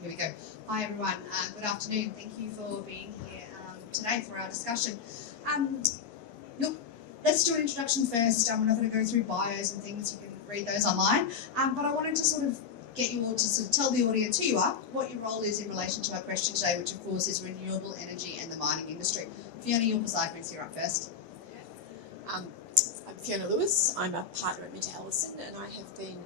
Here we go. Hi everyone, good afternoon. Thank you for being here today for our discussion. Look, let's do an introduction first. We're not going to go through bios and things, you can read those online. But I wanted to sort of get you all to sort of tell the audience who you are, what your role is in relation to our question today, which of course is renewable energy and the mining industry. Fiona, you're beside me, so you're up first. I'm Fiona Lewis. I'm a partner at MinterEllison, and I have been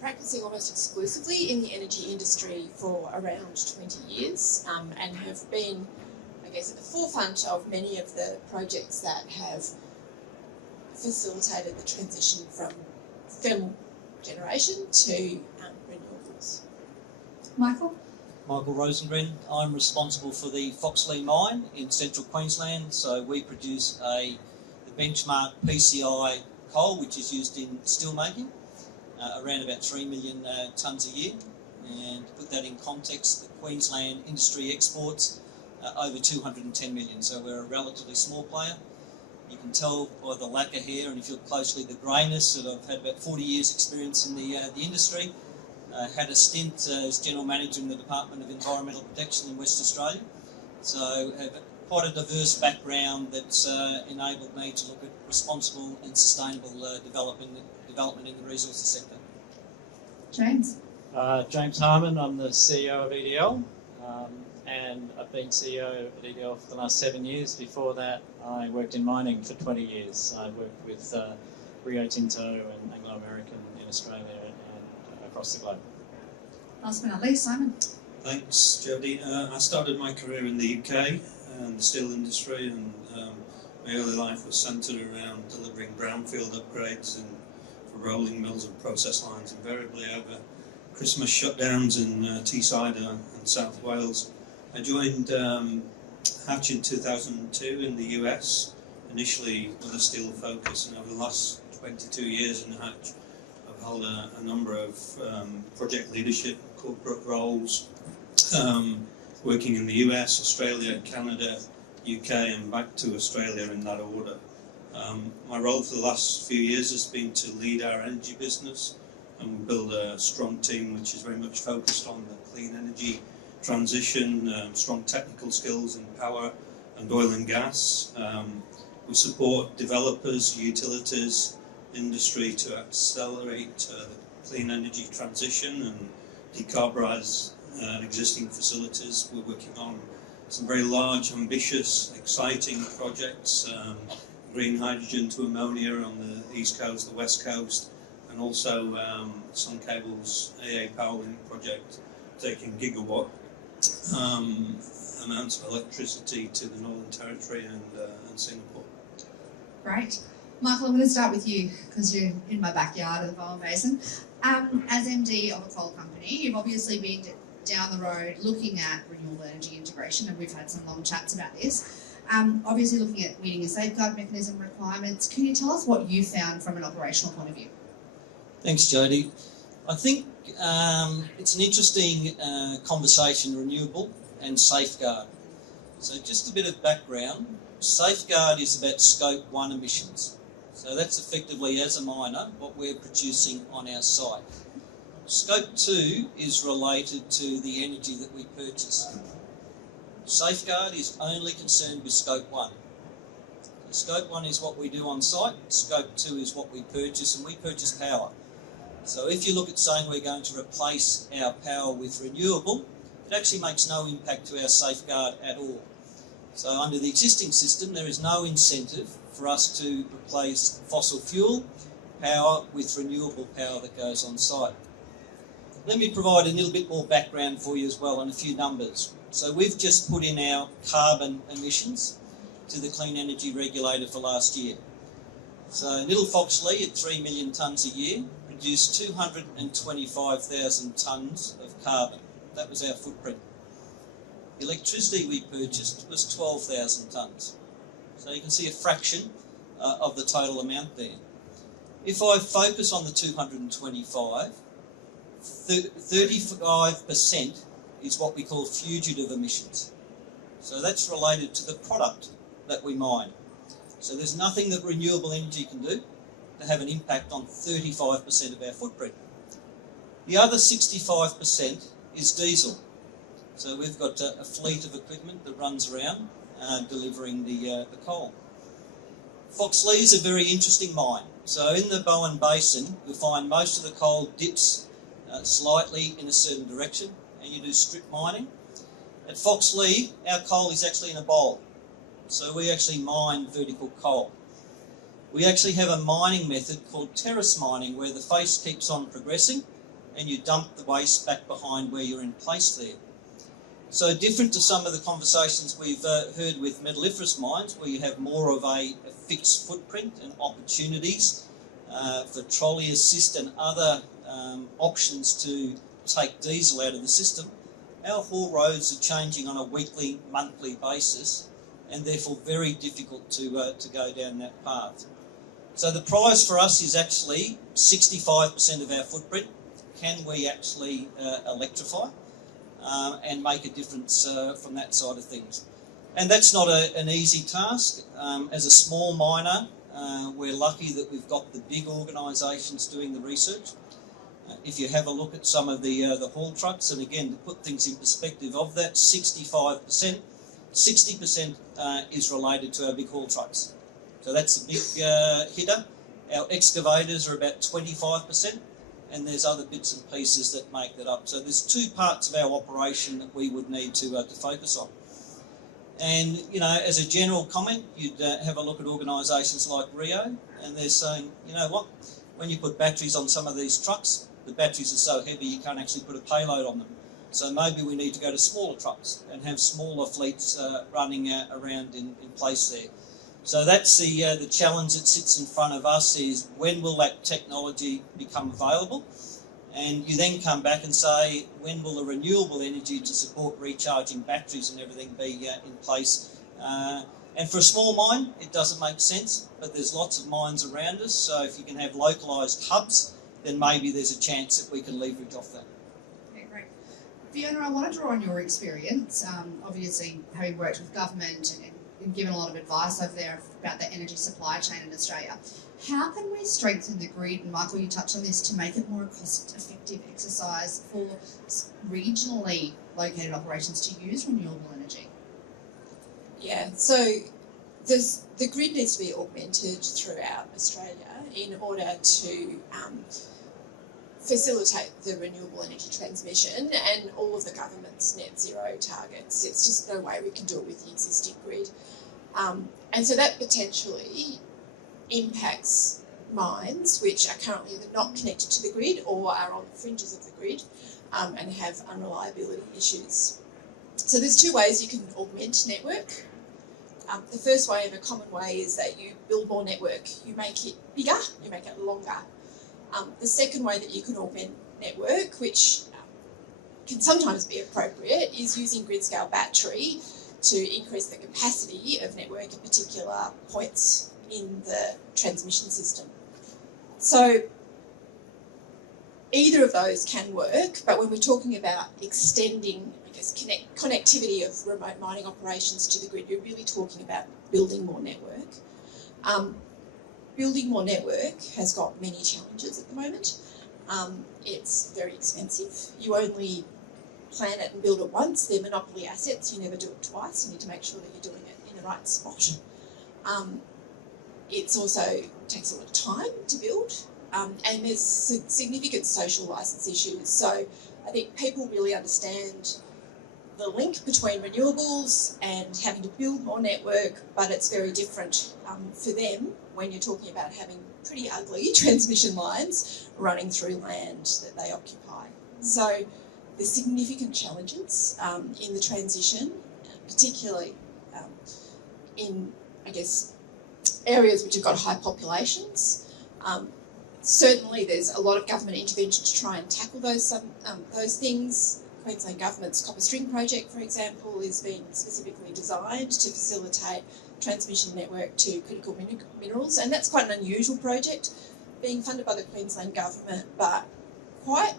practicing almost exclusively in the energy industry for around 20 years and have been, I guess, at the forefront of many of the projects that have facilitated the transition from thermal generation to renewables. Michael? Michael Rosengren. I'm responsible for the Foxley mine in central Queensland. So we produce the benchmark PCI coal, which is used in steel making, around about 3 million tonnes a year. And to put that in context, the Queensland industry exports over 210 million. So we're a relatively small player. You can tell by the lacquer here, and if you look closely, the greyness, that I've had about 40 years experience in the industry. Had a stint as General Manager in the Department of Environmental Protection in West Australia. So have quite a diverse background that's enabled me to look at responsible and sustainable development in the resources sector. James? James Harman. I'm the CEO of EDL, and I've been CEO at EDL for the last 7 years. Before that, I worked in mining for 20 years. I worked with Rio Tinto and Anglo American in Australia and across the globe. Last but not least, Simon. Thanks, Jodie. I started my career in the UK and the steel industry, and my early life was centred around delivering brownfield upgrades for rolling mills and process lines, invariably over Christmas shutdowns in Teesside and South Wales. I joined Hatch in 2002 in the US, initially with a steel focus, and over the last 22 years in Hatch, I've held a number of project leadership, corporate roles, working in the US, Australia, Canada, UK, and back to Australia in that order. My role for the last few years has been to lead our energy business, and we build a strong team which is very much focused on the clean energy transition, strong technical skills in power and oil and gas. We support developers, utilities, industry to accelerate the clean energy transition and decarbonise existing facilities. We're working on some very large, ambitious, exciting projects, green hydrogen to ammonia on the east coast, the west coast, and also Suncable's AA Powerlink project, taking gigawatt amounts of electricity to the Northern Territory and Singapore. Great. Michael, I'm going to start with you because you're in my backyard of the Bowen Basin. As MD of a coal company, you've obviously been down the road looking at renewable energy integration, and we've had some long chats about this. Obviously looking at meeting a safeguard mechanism requirements. Can you tell us what you found from an operational point of view? Thanks, Jodie. I think it's an interesting conversation, renewable and safeguard. So just a bit of background. Safeguard is about Scope 1 emissions. So that's effectively, as a miner, what we're producing on our site. Scope 2 is related to the energy that we purchase. Safeguard is only concerned with Scope 1. So Scope 1 is what we do on site, Scope 2 is what we purchase, and we purchase power. So if you look at saying we're going to replace our power with renewable, it actually makes no impact to our safeguard at all. So under the existing system, there is no incentive for us to replace fossil fuel power with renewable power that goes on site. Let me provide a little bit more background for you as well and a few numbers. So we've just put in our carbon emissions to the Clean Energy Regulator for last year. So Little Foxley at 3 million tonnes a year produced 225,000 tonnes of carbon. That was our footprint. The electricity we purchased was 12,000 tonnes. So you can see a fraction of the total amount there. If I focus on the 225, 35% is what we call fugitive emissions. So that's related to the product that we mine. So there's nothing that renewable energy can do to have an impact on 35% of our footprint. The other 65% is diesel. So we've got a fleet of equipment that runs around delivering the coal. Foxleigh is a very interesting mine. So in the Bowen Basin, you'll find most of the coal dips slightly in a certain direction, and you do strip mining. At Foxleigh, our coal is actually in a bowl. So we actually mine vertical coal. We actually have a mining method called terrace mining, where the face keeps on progressing and you dump the waste back behind where you're in place there. So different to some of the conversations we've heard with metalliferous mines, where you have more of a fixed footprint and opportunities for trolley assist and other options to take diesel out of the system. Our haul roads are changing on a weekly, monthly basis, and therefore very difficult to go down that path. So the prize for us is actually 65% of our footprint. Can we actually electrify and make a difference from that side of things? And that's not an easy task. As a small miner, we're lucky that we've got the big organisations doing the research. If you have a look at some of the haul trucks, and again, to put things in perspective, of that 65%, 60% is related to our big haul trucks. So that's a big hitter. Our excavators are about 25%, and there's other bits and pieces that make that up. So there's two parts of our operation that we would need to focus on. And, you know, as a general comment, you'd have a look at organisations like Rio, and they're saying, you know what, when you put batteries on some of these trucks, the batteries are so heavy you can't actually put a payload on them. So maybe we need to go to smaller trucks and have smaller fleets running around in place there. So that's the challenge that sits in front of us, is when will that technology become available? And you then come back and say, when will the renewable energy to support recharging batteries and everything be in place? And for a small mine, it doesn't make sense, but there's lots of mines around us, so if you can have localised hubs, then maybe there's a chance that we can leverage off that. Okay, great. Fiona, I want to draw on your experience, obviously having worked with government and given a lot of advice over there about the energy supply chain in Australia. How can we strengthen the grid, and Michael, you touched on this, to make it more a cost-effective exercise for regionally located operations to use renewable energy? Yeah, so the grid needs to be augmented throughout Australia in order to facilitate the renewable energy transmission and all of the government's net zero targets. It's just no way we can do it with the existing grid. And so that potentially impacts mines which are currently either not connected to the grid or are on the fringes of the grid and have unreliability issues. So there's two ways you can augment network. The first way, and a common way, is that you build more network. You make it bigger, you make it longer. The second way that you can augment network, which can sometimes be appropriate, is using grid-scale battery to increase the capacity of network at particular points in the transmission system. So either of those can work, but when we're talking about extending, I guess, connectivity of remote mining operations to the grid, you're really talking about building more network. Building more network has got many challenges at the moment. It's very expensive. You only plan it and build it once. They're monopoly assets. You never do it twice. You need to make sure that you're doing it in the right spot. It also takes a lot of time to build, and there's significant social licence issues. So I think people really understand the link between renewables and having to build more network, but it's very different for them when you're talking about having pretty ugly transmission lines running through land that they occupy. So there's significant challenges in the transition, particularly in, I guess, areas which have got high populations. Certainly there's a lot of government intervention to try and tackle those things. Queensland Government's Copper String project, for example, is being specifically designed to facilitate transmission network to critical minerals, and that's quite an unusual project, being funded by the Queensland Government, but quite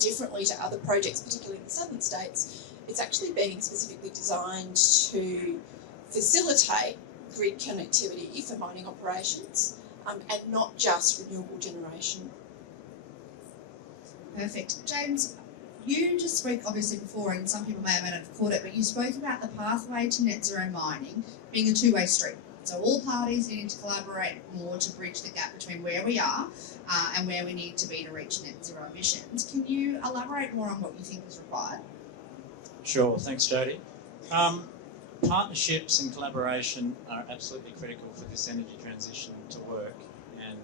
differently to other projects, particularly in the southern states. It's actually being specifically designed to facilitate grid connectivity for mining operations and not just renewable generation. Perfect. James, you just spoke obviously before, and some people may or may not have caught it, but you spoke about the pathway to net zero mining being a two-way street. So all parties needing to collaborate more to bridge the gap between where we are and where we need to be to reach net zero emissions. Can you elaborate more on what you think is required? Sure, thanks Jodie. Partnerships and collaboration are absolutely critical for this energy transition to work. And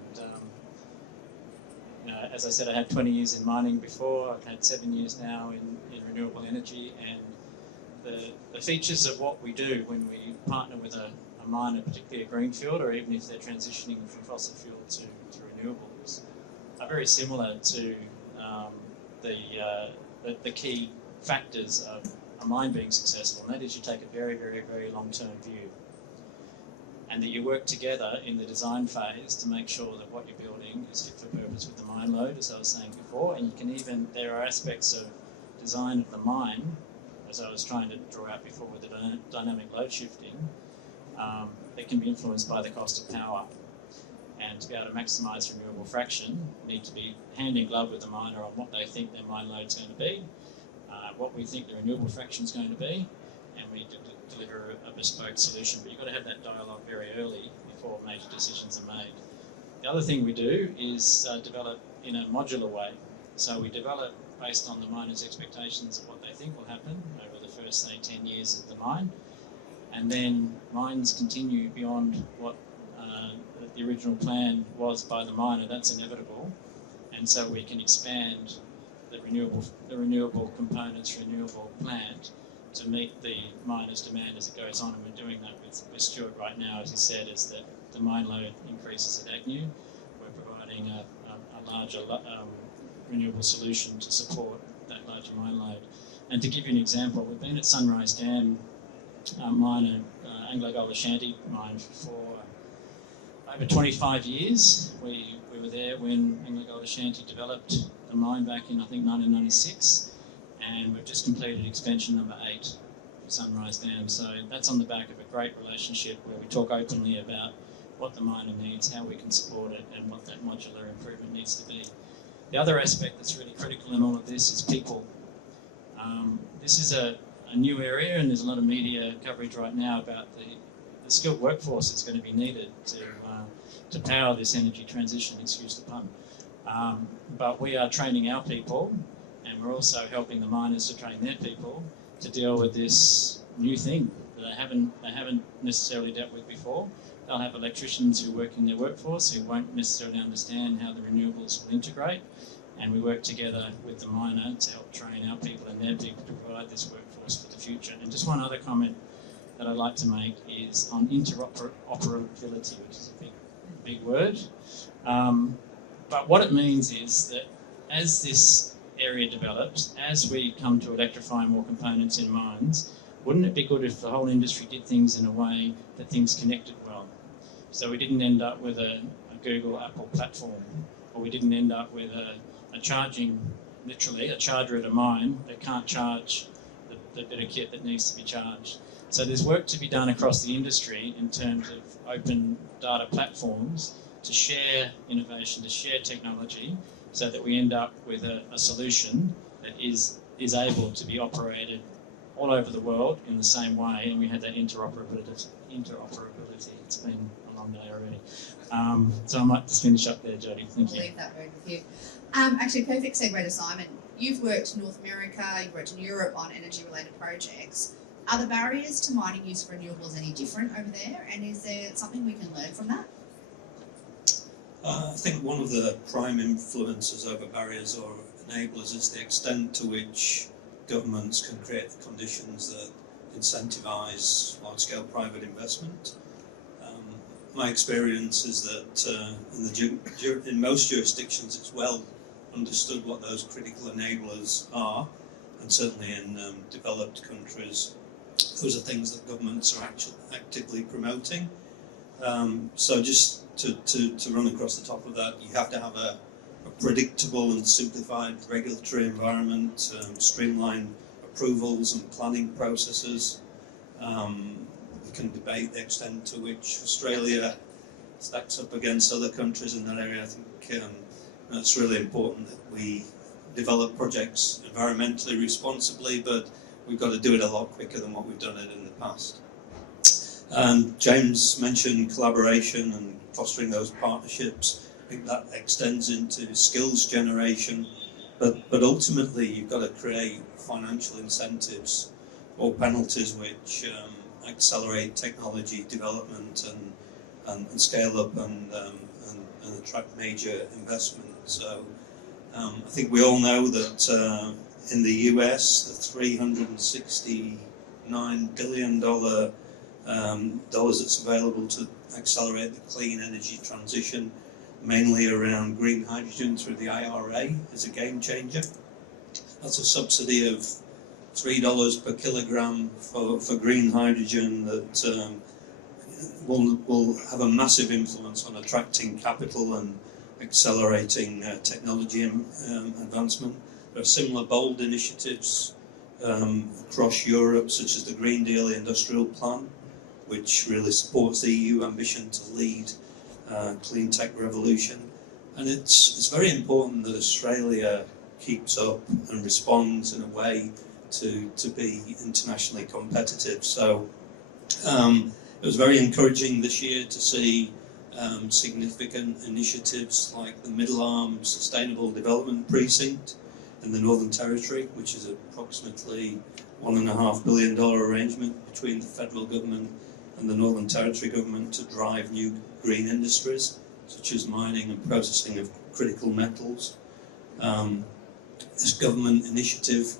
as I said, I had 20 years in mining before. I've had 7 years now in renewable energy, and the features of what we do when we partner with a miner, particularly a greenfield, or even if they're transitioning from fossil fuel to renewables, are very similar to the key factors of a mine being successful, and that is you take a very, very, very long-term view, and that you work together in the design phase to make sure that what you're building is fit for purpose with the mine load, as I was saying before. And you can even, there are aspects of design of the mine, as I was trying to draw out before with the dynamic load shifting, that can be influenced by the cost of power. And to be able to maximise renewable fraction, you need to be hand in glove with the miner on what they think their mine load is going to be, what we think the renewable fraction is going to be, and we deliver a bespoke solution. But you've got to have that dialogue very early before major decisions are made. The other thing we do is develop in a modular way. So we develop based on the miner's expectations of what they think will happen over the first, say, 10 years of the mine. And then mines continue beyond what the original plan was by the miner. That's inevitable. And so we can expand the renewable components, renewable plant, to meet the miner's demand as it goes on. And we're doing that with Stuart right now, as he said, is that the mine load increases at Agnew. We're providing a larger renewable solution to support that larger mine load. And to give you an example, we've been at Sunrise Dam mine, Anglo-Gold Ashanti mine, for over 25 years. We were there when Anglo-Gold Ashanti developed the mine back in, I think, 1996, and we've just completed expansion number 8 for Sunrise Dam. So that's on the back of a great relationship where we talk openly about what the miner needs, how we can support it, and what that modular improvement needs to be. The other aspect that's really critical in all of this is people. This is a new area, and there's a lot of media coverage right now about the skilled workforce that's going to be needed to power this energy transition, excuse the pun. But we are training our people, and we're also helping the miners to train their people to deal with this new thing that they haven't necessarily dealt with before. They'll have electricians who work in their workforce who won't necessarily understand how the renewables will integrate, and we work together with the miner to help train our people and their people to provide this workforce for the future. And just one other comment that I'd like to make is on interoperability, which is a big word. But what it means is that as this area develops, as we come to electrify more components in mines, wouldn't it be good if the whole industry did things in a way that things connected well? So we didn't end up with a Google, Apple platform, or we didn't end up with a charging, literally, a charger at a mine that can't charge the bit of kit that needs to be charged. So there's work to be done across the industry in terms of open data platforms to share innovation, to share technology, so that we end up with a solution that is able to be operated all over the world in the same way, and we had that interoperability. It's been a long day already. So I might just finish up there, Jodie. Thank you. I'll leave that word with you. Actually, perfect segue to Simon. You've worked in North America, you've worked in Europe on energy-related projects. Are the barriers to mining use of renewables any different over there, and is there something we can learn from that? I think one of the prime influences over barriers or enablers is the extent to which governments can create the conditions that incentivise large-scale private investment. My experience is that in most jurisdictions it's well understood what those critical enablers are, and certainly in developed countries those are things that governments are actively promoting. So just to run across the top of that, you have to have a predictable and simplified regulatory environment, streamline approvals and planning processes. We can debate the extent to which Australia stacks up against other countries in that area. I think it's really important that we develop projects environmentally responsibly, but we've got to do it a lot quicker than what we've done it in the past. James mentioned collaboration and fostering those partnerships. I think that extends into skills generation, but ultimately you've got to create financial incentives or penalties which accelerate technology development and scale up and attract major investment. So I think we all know that in the US, the $369 billion that's available to accelerate the clean energy transition, mainly around green hydrogen through the IRA, is a game changer. That's a subsidy of $3 per kilogram for green hydrogen that will have a massive influence on attracting capital and accelerating technology advancement. There are similar bold initiatives across Europe, such as the Green Deal Industrial Plan, which really supports the EU ambition to lead clean tech revolution. And it's very important that Australia keeps up and responds in a way to be internationally competitive. So it was very encouraging this year to see significant initiatives like the Middle Arm Sustainable Development Precinct in the Northern Territory, which is approximately $1.5 billion arrangement between the federal government and the Northern Territory government to drive new green industries, such as mining and processing of critical metals. This government initiative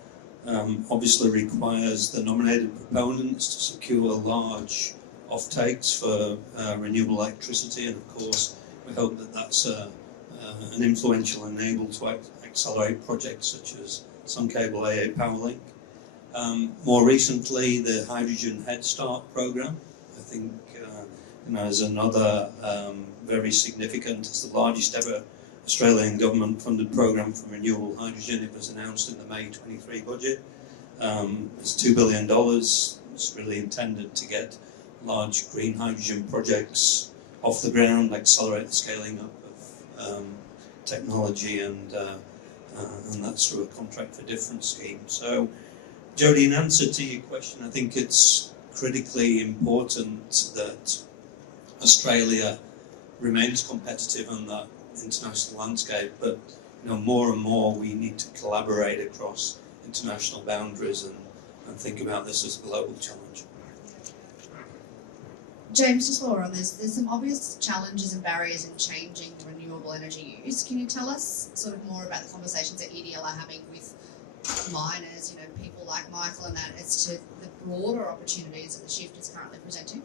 obviously requires the nominated proponents to secure large offtakes for renewable electricity, and of course we hope that that's an influential enabler to accelerate projects such as Suncable AA Powerlink. More recently, the Hydrogen Head Start programme, I think, is another very significant. It's the largest ever Australian government funded programme for renewable hydrogen. It was announced in the May 23 budget. It's $2 billion. It's really intended to get large green hydrogen projects off the ground, accelerate the scaling up of technology, and that's through a contract for difference scheme. So, Jodie, in answer to your question, I think it's critically important that Australia remains competitive on that international landscape, but more and more we need to collaborate across international boundaries and think about this as a global challenge. James, just while we're on this, there's some obvious challenges and barriers in changing renewable energy use. Can you tell us sort of more about the conversations that EDL are having with miners, people like Michael and that, as to the broader opportunities that the shift is currently presenting?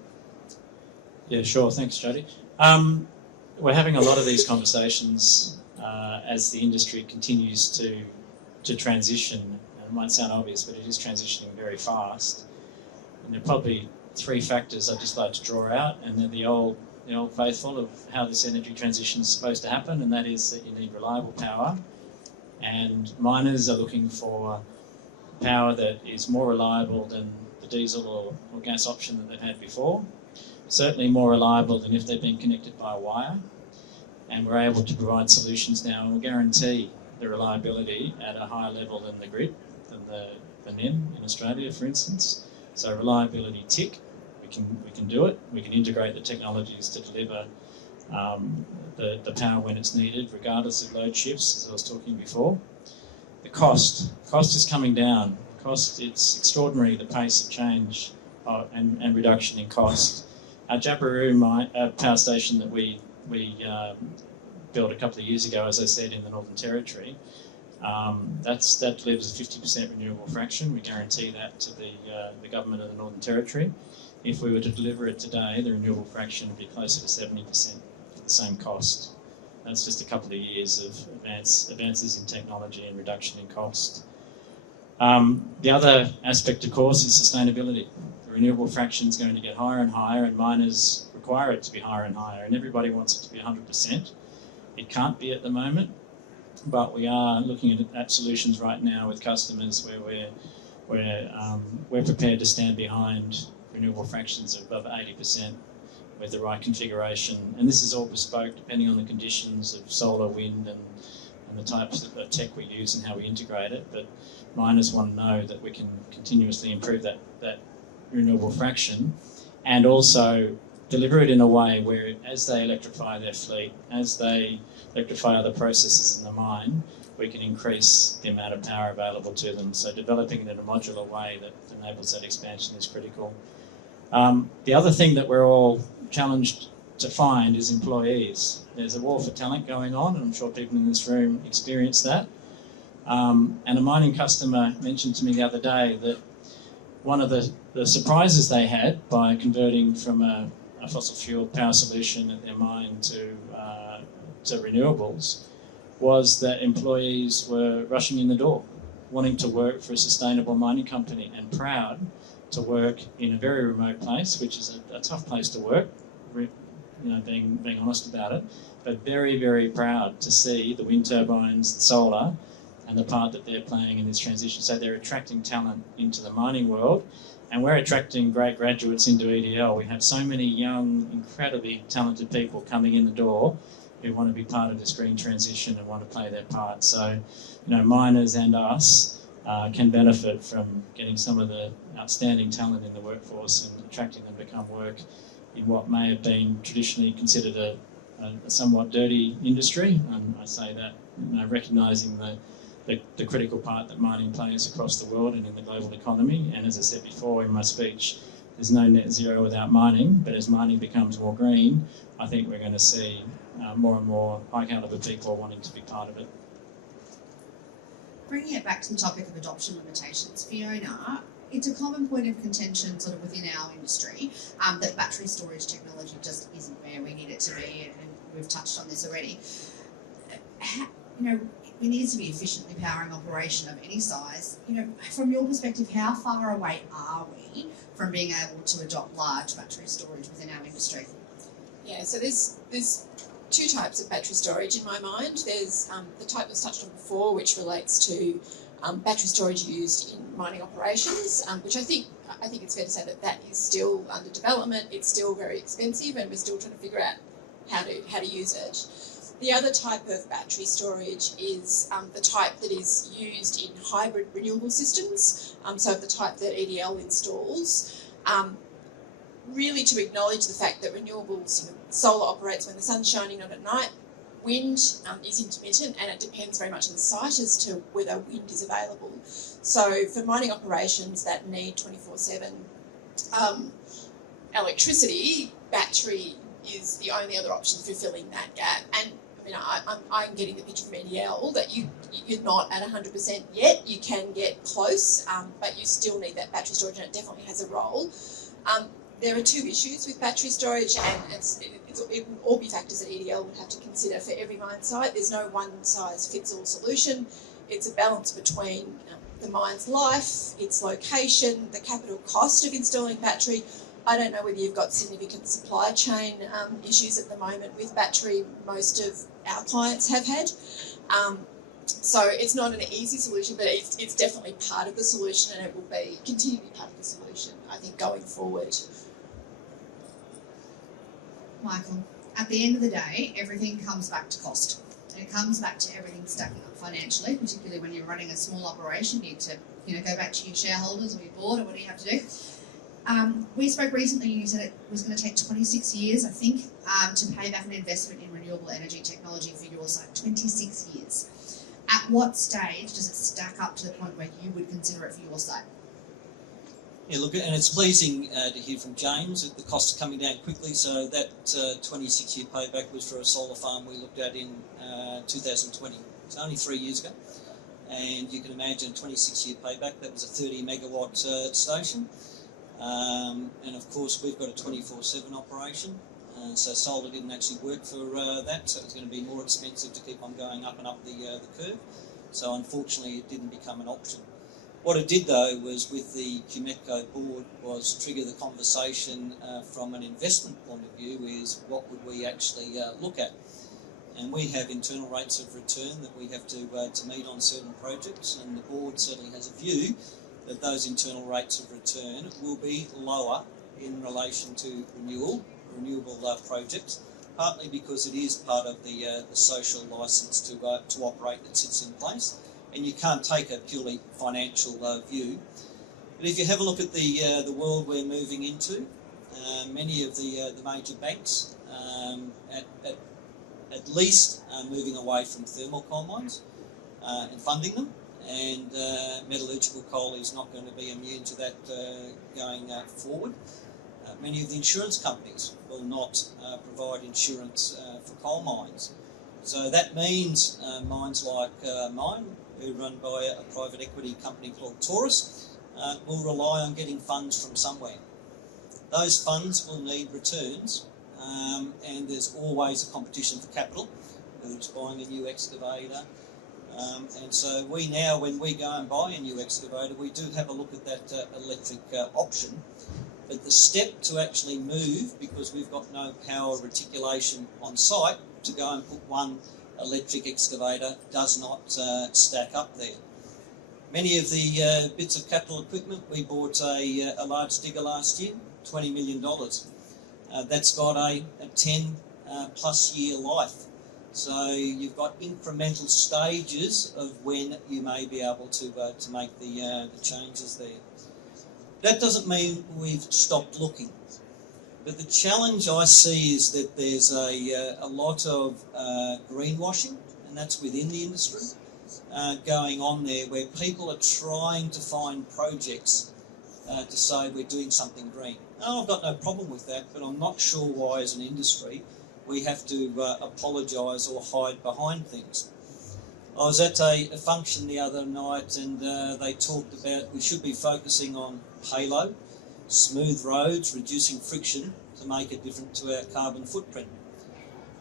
Yeah, sure. Thanks, Jodie. We're having a lot of these conversations as the industry continues to transition. And it might sound obvious, but it is transitioning very fast. And there are probably three factors I'd just like to draw out, and they're the old faithful of how this energy transition is supposed to happen, and that is that you need reliable power. And miners are looking for power that is more reliable than the diesel or gas option that they've had before. Certainly more reliable than if they've been connected by a wire. And we're able to provide solutions now, and we'll guarantee the reliability at a higher level than the grid, than the NEM in Australia, for instance. So reliability tick, we can do it. We can integrate the technologies to deliver the power when it's needed, regardless of load shifts, as I was talking before. The cost is coming down. It's extraordinary, the pace of change and reduction in cost. Our Jabiru power station that we built a couple of years ago, as I said, in the Northern Territory, that delivers a 50% renewable fraction. We guarantee that to the government of the Northern Territory. If we were to deliver it today, the renewable fraction would be closer to 70% for the same cost. That's just a couple of years of advances in technology and reduction in cost. The other aspect, of course, is sustainability. The renewable fraction is going to get higher and higher, and miners require it to be higher and higher, and everybody wants it to be 100%. It can't be at the moment, but we are looking at solutions right now with customers where we're prepared to stand behind renewable fractions of above 80% with the right configuration. And this is all bespoke depending on the conditions of solar, wind and and the types of tech we use and how we integrate it, but miners want to know that we can continuously improve that renewable fraction, and also deliver it in a way where, as they electrify their fleet, as they electrify other processes in the mine, we can increase the amount of power available to them. So developing it in a modular way that enables that expansion is critical. The other thing that we're all challenged to find is employees. There's a war for talent going on, and I'm sure people in this room experience that. And a mining customer mentioned to me the other day that one of the surprises they had by converting from a fossil fuel power solution at their mine to renewables was that employees were rushing in the door, wanting to work for a sustainable mining company and proud to work in a very remote place, which is a tough place to work, being honest about it, but very, very proud to see the wind turbines, the solar, and the part that they're playing in this transition. So they're attracting talent into the mining world, and we're attracting great graduates into EDL. We have so many young, incredibly talented people coming in the door who want to be part of this green transition and want to play their part. So, miners and us can benefit from getting some of the outstanding talent in the workforce and attracting them to come work in what may have been traditionally considered a somewhat dirty industry. And I say that, recognising the critical part that mining plays across the world and in the global economy. And as I said before in my speech, there's no net zero without mining, but as mining becomes more green, I think we're going to see more and more high calibre people wanting to be part of it. Bringing it back to the topic of adoption limitations, Fiona, it's a common point of contention sort of within our industry that battery storage technology just isn't where we need it to be, and we've touched on this already. It needs to be efficiently powering operation of any size. From your perspective, how far away are we from being able to adopt large battery storage within our industry? Yeah, so there's two types of battery storage in my mind. There's the type that's touched on before, which relates to battery storage used in mining operations, which I think it's fair to say that is still under development. It's still very expensive, and we're still trying to figure out how to use it. The other type of battery storage is the type that is used in hybrid renewable systems, so the type that EDL installs, really to acknowledge the fact that renewables, solar operates when the sun's shining, not at night. Wind is intermittent, and it depends very much on the site as to whether wind is available. So for mining operations that need 24/7 electricity, battery is the only other option for filling that gap. And I'm getting the picture from EDL that you're not at 100% yet. You can get close, but you still need that battery storage, and it definitely has a role. There are two issues with battery storage, and it will all be factors that EDL would have to consider for every mine site. There's no one-size-fits-all solution. It's a balance between the mine's life, its location, the capital cost of installing battery. I don't know whether you've got significant supply chain issues at the moment with battery. Most of our clients have had. So it's not an easy solution, but it's definitely part of the solution, and it will continue to be part of the solution, I think, going forward. Michael, at the end of the day, everything comes back to cost. And it comes back to everything stacking up financially, particularly when you're running a small operation. You need to, go back to your shareholders or your board or what do you have to do. We spoke recently and you said it was going to take 26 years, I think, to pay back an investment in renewable energy technology for your site. 26 years. At what stage does it stack up to the point where you would consider it for your site? Yeah, look, and it's pleasing to hear from James that the costs are coming down quickly. So that 26-year payback was for a solar farm we looked at in 2020. It's only 3 years ago. And you can imagine a 26-year payback. That was a 30-megawatt station. And of course, we've got a 24/7 operation. So solar didn't actually work for that. So it's going to be more expensive to keep on going up and up the curve. So unfortunately, it didn't become an option. What it did, though, was with the QMetco board was trigger the conversation from an investment point of view is what would we actually look at? And we have internal rates of return that we have to meet on certain projects, and the board certainly has a view that those internal rates of return will be lower in relation to renewable projects partly because it is part of the social licence to operate that sits in place, and you can't take a purely financial view. But if you have a look at the world we're moving into, many of the major banks at least are moving away from thermal coal mines and funding them, and metallurgical coal is not going to be immune to that going forward. Many of the insurance companies will not provide insurance for coal mines. So that means mines like mine, who are run by a private equity company called Taurus, will rely on getting funds from somewhere. Those funds will need returns, and there's always a competition for capital, whether it's buying a new excavator. And so we now, when we go and buy a new excavator, we do have a look at that electric option. But the step to actually move, because we've got no power reticulation on site, to go and put one electric excavator does not stack up there. Many of the bits of capital equipment, we bought a large digger last year, $20 million. That's got a 10 plus year life. So you've got incremental stages of when you may be able to make the changes there. That doesn't mean we've stopped looking, but the challenge I see is that there's a lot of greenwashing, and that's within the industry, going on there, where people are trying to find projects to say we're doing something green. Now, I've got no problem with that, but I'm not sure why as an industry we have to apologise or hide behind things. I was at a function the other night, and they talked about we should be focusing on halo, smooth roads, reducing friction to make a difference to our carbon footprint.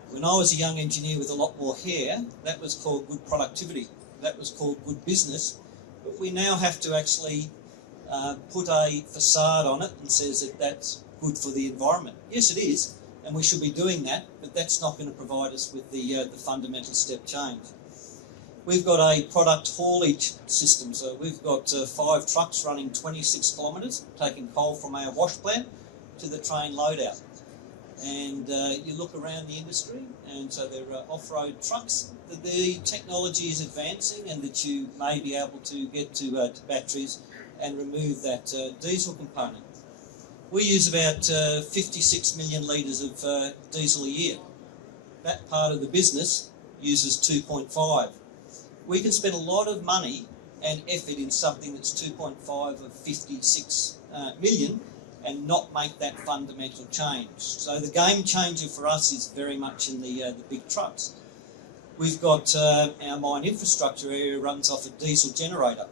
When I was a young engineer with a lot more hair, that was called good productivity. That was called good business. But we now have to actually put a facade on it and says that that's good for the environment. Yes, it is, and we should be doing that, but that's not going to provide us with the fundamental step change. We've got a product haulage system, so we've got 5 trucks running 26 kilometres, taking coal from our wash plant to the train loadout. And you look around the industry, and so there are off-road trucks. The technology is advancing, and that you may be able to get to batteries and remove that diesel component. We use about 56 million litres of diesel a year. That part of the business uses 2.5. We can spend a lot of money and effort in something that's 2.5 of 56 million and not make that fundamental change. So the game changer for us is very much in the big trucks. We've got our mine infrastructure area runs off a diesel generator.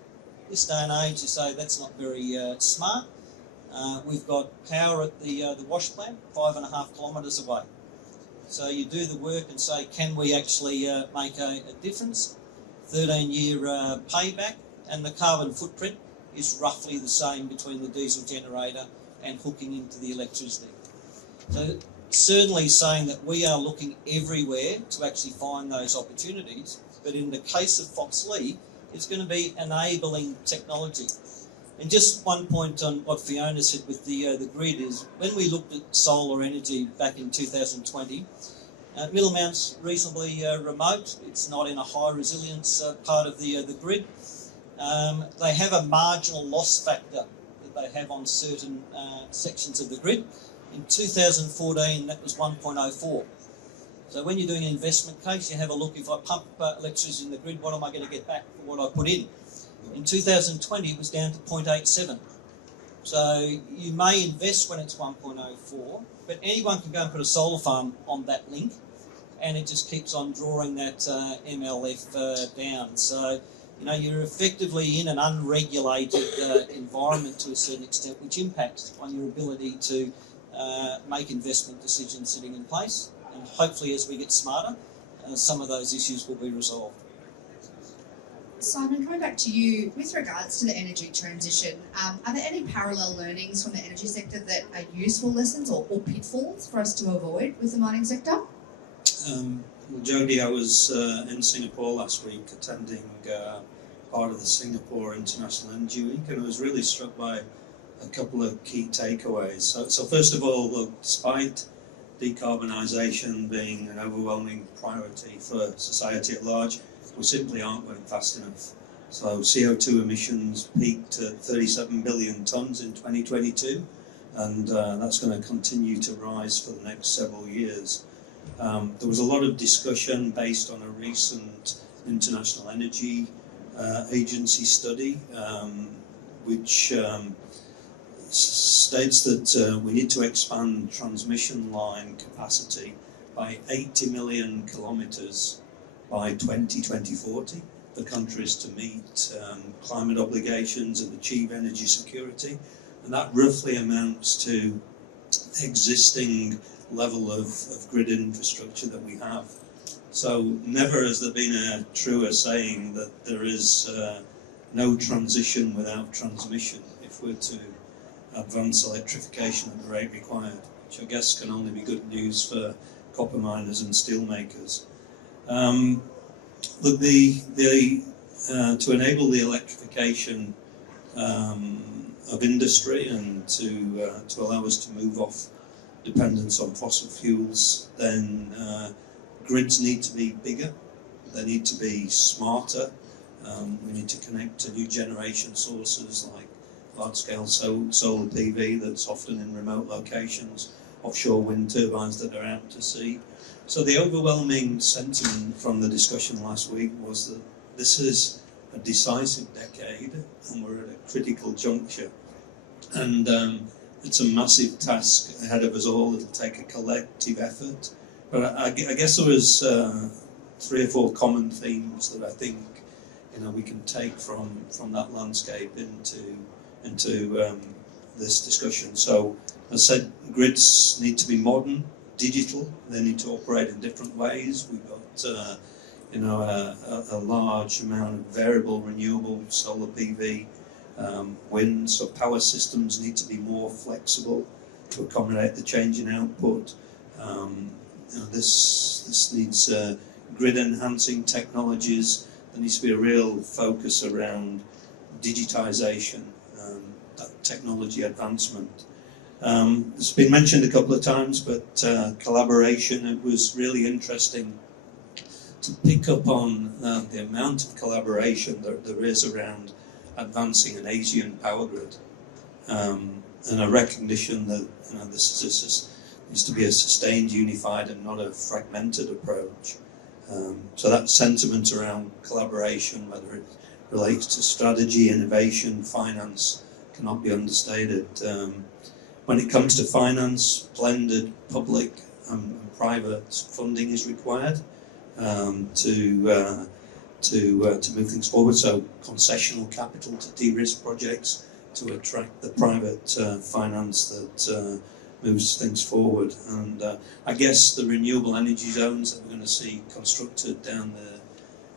This day and age, you say that's not very smart. We've got power at the wash plant 5.5 kilometres away. So you do the work and say, can we actually make a difference? 13-year payback, and the carbon footprint is roughly the same between the diesel generator and hooking into the electricity. So certainly saying that we are looking everywhere to actually find those opportunities, but in the case of Foxleigh, it's going to be enabling technology. And just one point on what Fiona said with the grid is, when we looked at solar energy back in 2020, Middlemount's reasonably remote. It's not in a high resilience part of the grid. They have a marginal loss factor that they have on certain sections of the grid. In 2014, that was 1.04. So when you're doing an investment case, you have a look, if I pump electricity in the grid, what am I going to get back for what I put in? In 2020, it was down to 0.87. So you may invest when it's 1.04, but anyone can go and put a solar farm on that link, and it just keeps on drawing that MLF down. So, you know, you're effectively in an unregulated environment to a certain extent, which impacts on your ability to make investment decisions sitting in place. And hopefully, as we get smarter, some of those issues will be resolved. Simon, coming back to you, with regards to the energy transition, are there any parallel learnings from the energy sector that are useful lessons or pitfalls for us to avoid with the mining sector? Jodie, I was in Singapore last week attending part of the Singapore International Energy Week, and I was really struck by a couple of key takeaways. So first of all, look, despite decarbonisation being an overwhelming priority for society at large, we simply aren't going fast enough. So CO2 emissions peaked at 37 billion tonnes in 2022, and that's going to continue to rise for the next several years. There was a lot of discussion based on a recent International Energy Agency study, which states that we need to expand transmission line capacity by 80 million kilometres by 2040 for countries to meet climate obligations and achieve energy security. And that roughly amounts to the existing level of grid infrastructure that we have. So never has there been a truer saying that there is no transition without transmission if we're to advance electrification at the rate required, which I guess can only be good news for copper miners and steel makers. Look, to enable the electrification of industry and to allow us to move off dependence on fossil fuels, then grids need to be bigger, they need to be smarter, we need to connect to new generation sources like large-scale solar PV that's often in remote locations, offshore wind turbines that are out to sea. So the overwhelming sentiment from the discussion last week was that this is a decisive decade and we're at a critical juncture. And it's a massive task ahead of us all. It'll take a collective effort. But I guess there was 3 or 4 common themes that I think we can take from that landscape into this discussion. So, as I said, grids need to be modern, digital. They need to operate in different ways. We've got a large amount of variable renewable solar PV, wind. So power systems need to be more flexible to accommodate the change in output. This needs grid enhancing technologies. There needs to be a real focus around digitisation, that technology advancement. It's been mentioned a couple of times, but collaboration, it was really interesting to pick up on the amount of collaboration that there is around advancing an Asian power grid, and a recognition that this needs to be a sustained, unified and not a fragmented approach. So that sentiment around collaboration, whether it relates to strategy, innovation, finance, cannot be understated. When it comes to finance, blended public and private funding is required to move things forward. So concessional capital to de-risk projects, to attract the private finance that moves things forward. And I guess the renewable energy zones that we're going to see constructed down the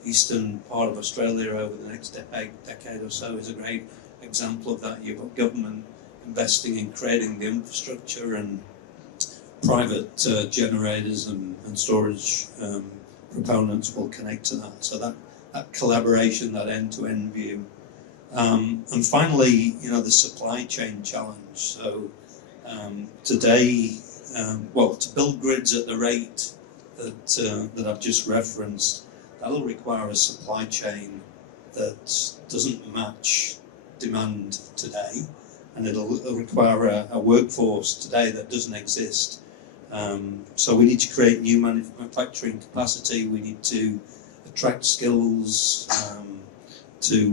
eastern part of Australia over the next decade or so is a great example of that. You've got government investing in creating the infrastructure, and private generators and storage proponents will connect to that. So that collaboration, that end-to-end view. And finally, the supply chain challenge. So today, to build grids at the rate that I've just referenced, that'll require a supply chain that doesn't match demand today, and it'll require a workforce today that doesn't exist. So we need to create new manufacturing capacity. We need to attract skills to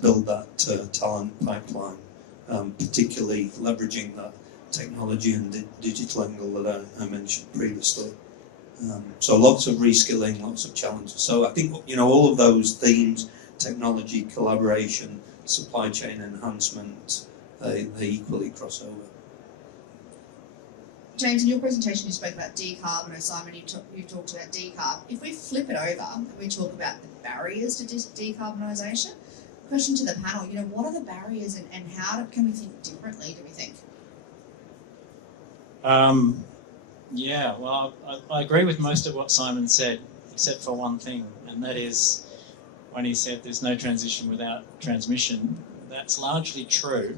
build that talent pipeline, particularly leveraging that technology and digital angle that I mentioned previously. So lots of reskilling, lots of challenges. So I think all of those themes: technology, collaboration, supply chain enhancement, they equally cross over. James, in your presentation you spoke about decarb, and Simon, you talked about decarb. If we flip it over and we talk about the barriers to decarbonisation, question to the panel, what are the barriers and how can we think differently, do we think? Yeah, well, I agree with most of what Simon said, except for one thing, and that is when he said there's no transition without transmission. That's largely true,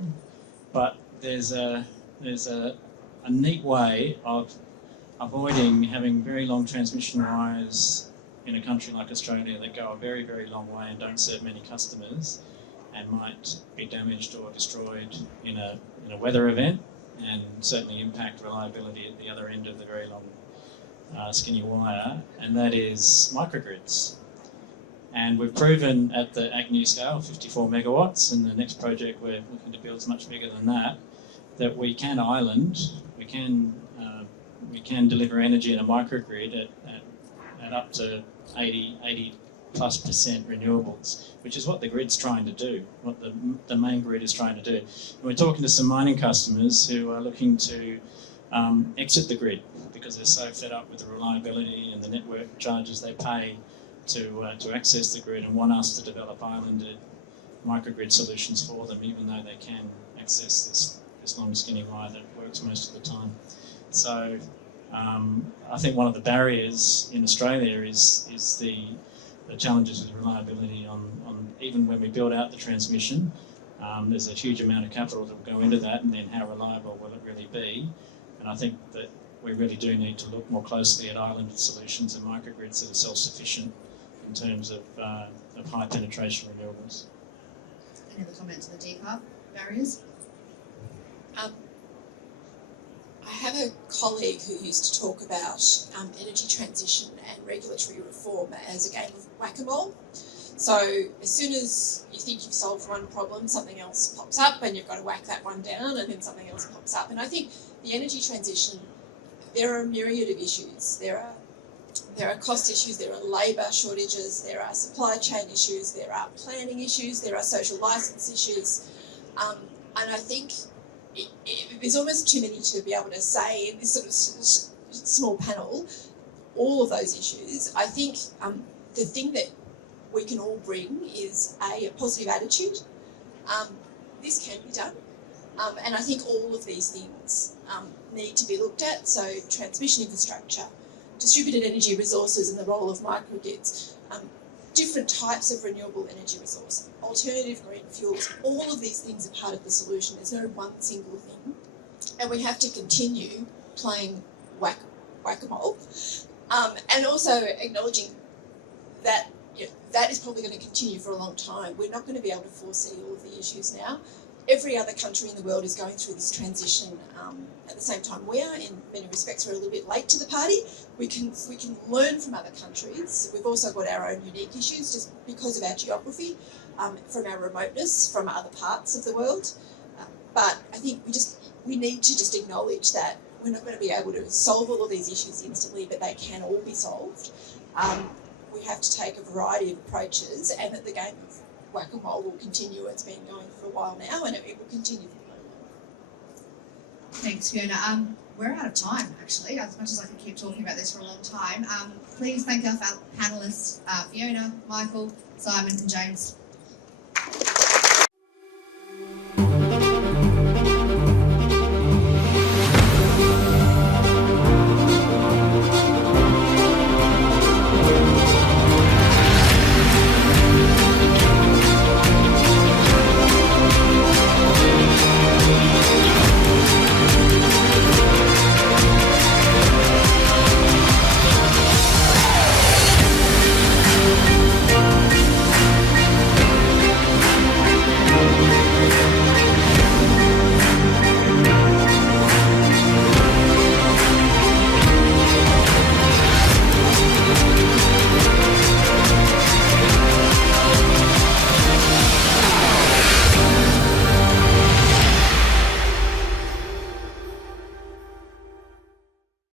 but there's a neat way of avoiding having very long transmission wires in a country like Australia that go a very, very long way and don't serve many customers and might be damaged or destroyed in a weather event, and certainly impact reliability at the other end of the very long skinny wire, and that is microgrids. And we've proven at the Agnew scale, 54 megawatts, and the next project we're looking to build is much bigger than that we can island, we can deliver energy in a microgrid at up to 80 plus % renewables, which is what the grid's trying to do, what the main grid is trying to do. And we're talking to some mining customers who are looking to exit the grid because they're so fed up with the reliability and the network charges they pay to access the grid, and want us to develop islanded microgrid solutions for them, even though they can access this long skinny wire that works most of the time. So I think one of the barriers in Australia is the challenges with reliability on even when we build out the transmission. There's a huge amount of capital that will go into that, and then how reliable will it really be? And I think that we really do need to look more closely at islanded solutions and microgrids that are self-sufficient in terms of high penetration renewables. Any other comments on the decarb barriers? I have a colleague who used to talk about energy transition and regulatory reform as a game of whack-a-mole. So as soon as you think you've solved one problem, something else pops up and you've got to whack that one down, and then something else pops up. And I think the energy transition, there are a myriad of issues. There are cost issues, there are labour shortages, there are supply chain issues, there are planning issues, there are social licence issues. And I think there's almost too many to be able to say in this sort of small panel all of those issues. I think the thing that we can all bring is a positive attitude. This can be done, and I think all of these things need to be looked at. So transmission infrastructure, distributed energy resources and the role of microgrids, different types of renewable energy resource, alternative green fuels, all of these things are part of the solution. There's no one single thing. And we have to continue playing whack-a-mole, and also acknowledging that that is probably going to continue for a long time. We're not going to be able to foresee all of the issues now. Every other country in the world is going through this transition at the same time we are. In many respects, we're a little bit late to the party. We can learn from other countries. We've also got our own unique issues just because of our geography, from our remoteness from other parts of the world. But I think we need to just acknowledge that we're not going to be able to solve all of these issues instantly, but they can all be solved. We have to take a variety of approaches, and that the game of whack-a-mole will continue. It's been going for a while now, and it will continue for a while. Thanks, Fiona. We're out of time, actually, as much as I could keep talking about this for a long time. Please thank our panellists, Fiona, Michael, Simon and James,